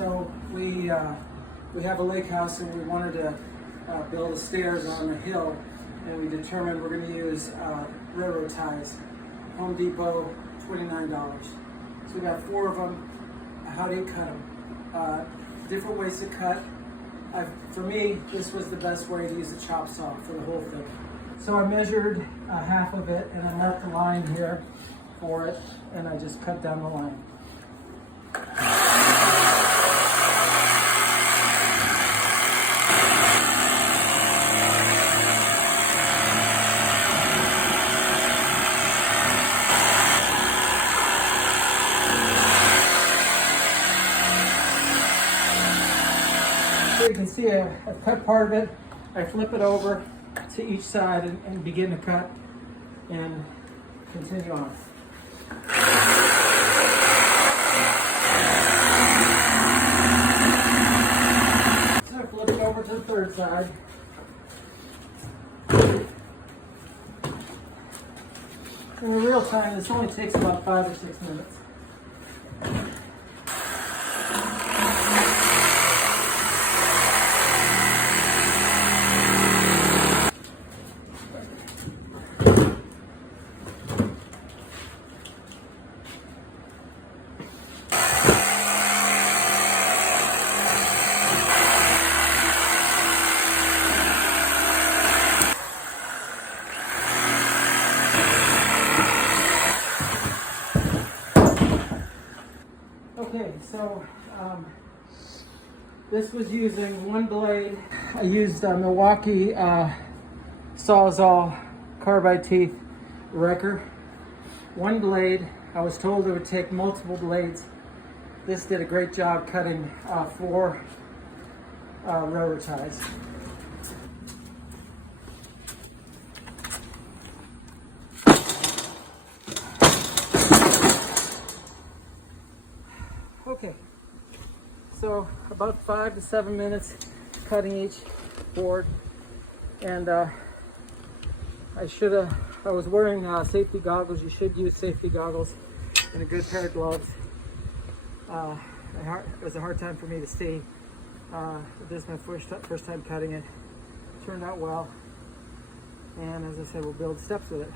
So we have a lake house and we wanted to build the stairs on the hill, and we determined we're going to use railroad ties. Home Depot, $29. So we got 4 of them. How do you cut them? Different ways to cut. For me, this was the best way to use a chop saw for the whole thing. So I measured half of it and I marked the line here for it, and I just cut down the line. So you can see I've cut part of it. I flip it over to each side and begin to cut and continue on. So I flip it over to the third side. In real time, this only takes about 5 or 6 minutes. Okay, so this was using one blade. I used Milwaukee Sawzall carbide teeth wrecker. One blade. I was told it would take multiple blades. This did a great job cutting 4 railroad ties. Okay, so about 5 to 7 minutes cutting each board, and I was wearing safety goggles. You should use safety goggles and a good pair of gloves. It was a hard time for me to see. This is my first time cutting it. Turned out well, and as I said, we'll build steps with it.